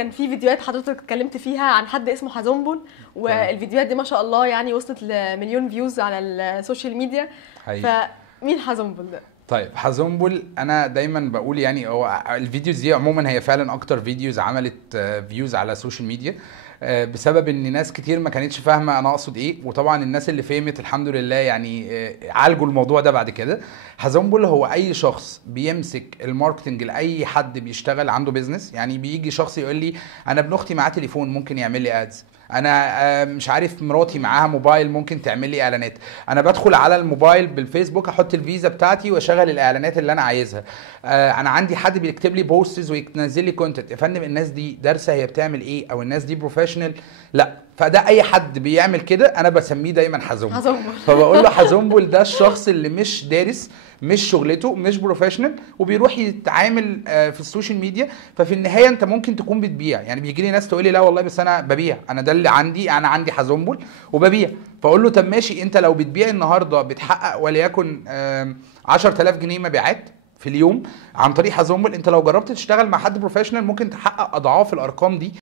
كان في فيديوهات حضرتك اتكلمت فيها عن حد اسمه حزنبل، والفيديوهات دي ما شاء الله يعني وصلت لمليون فيوز على السوشيال ميديا. فمين حزنبل ده؟ طيب حزنبل انا دايما بقول يعني هو الفيديوز دي عموما هي فعلا اكتر فيديوز عملت فيوز على السوشيال ميديا، بسبب ان ناس كتير ما كانتش فاهمه انا اقصد ايه، وطبعا الناس اللي فهمت الحمد لله يعني عالجوا الموضوع ده بعد كده. حزنبل هو اي شخص بيمسك الماركتنج لاي حد بيشتغل عنده بيزنس. يعني بيجي شخص يقول لي انا ابن اختي معاه تليفون ممكن يعمل لي ادز، انا مش عارف مراتي معاها موبايل ممكن تعمل لي اعلانات، انا بدخل على الموبايل بالفيسبوك احط الفيزا بتاعتي واشغل الاعلانات اللي انا عايزها، انا عندي حد بيكتب لي بوستس وينزل لي كونتنت. يا فندم الناس دي دارسه هي بتعمل ايه او الناس دي بروفيشنال؟ لا. فده اي حد بيعمل كده انا بسميه دايما حزنبل. فبقول له حزنبل ده الشخص اللي مش دارس، مش شغلته، مش بروفيشنال، وبيروح يتعامل في السوشيال ميديا. ففي النهايه انت ممكن تكون بتبيع. يعني بيجي لي ناس تقول لي لا والله بس انا ببيع، انا ده اللي عندي، انا عندي حزنبل وببيع. فاقول له طب ماشي، انت لو بتبيع النهارده بتحقق وليكن 10000 جنيه مبيعات في اليوم عن طريق حزنبل، انت لو جربت تشتغل مع حد بروفيشنال ممكن تحقق اضعاف الارقام دي.